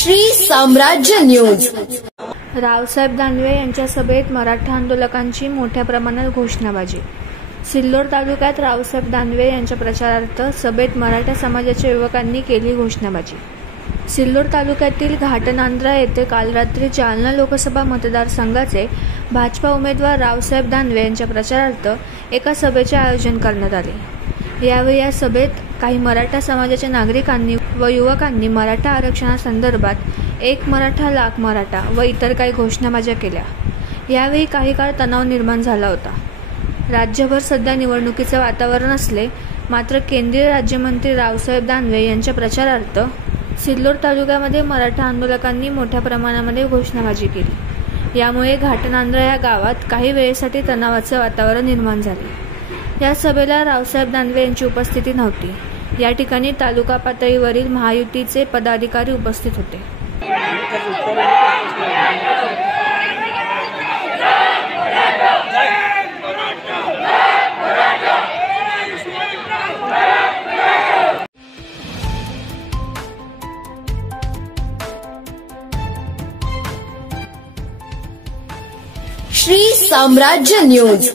श्री साम्राज्य न्यूज। रावसाहेब दानवे यांच्या सभेत मराठा आंदोलकांची मोठ्या प्रमाणात घोषणाबाजी। सिल्लोड तालुक्यात रावसाहेब दानवे यांच्या प्रचारार्थ सभेत मराठा समाजाच्या युवकांनी केली घोषणाबाजी। सिल्लोड तालुक्यातील घाटनांद्रा येथे काल रात्री जालना लोकसभा मतदारसंघाचे भाजपा उमेदवार रावसाहेब दानवे यांच्या प्रचारार्थ एका सभेचे आयोजन करण्यात आले। यावेळी या सभेत काही मराठा समाजाच्या नागरिकांनी व युवकांनी मराठा आरक्षणासंदर्भात एक मराठा लाख मराठा व इतर काही घोषणाबाज्या केल्या। यावेळी काही काळ तणाव निर्माण झाला होता। राज्यभर सध्या निवडणुकीचे वातावरण असले मात्र केंद्रीय राज्यमंत्री रावसाहेब दानवे यांच्या प्रचारार्थ सिल्लोड तालुक्यामध्ये मराठा आंदोलकांनी मोठ्या प्रमाणामध्ये घोषणाबाजी केली। यामुळे घाटनांद्रा या गावात काही वेळेसाठी तणावाचे वातावरण निर्माण झाले। या सभेला रावसाहेब दानवे यांची उपस्थिती नव्हती। या ठिकाणी तालुका पातळीवरील महायुतीचे पदाधिकारी उपस्थित होते। श्री साम्राज्य न्यूज।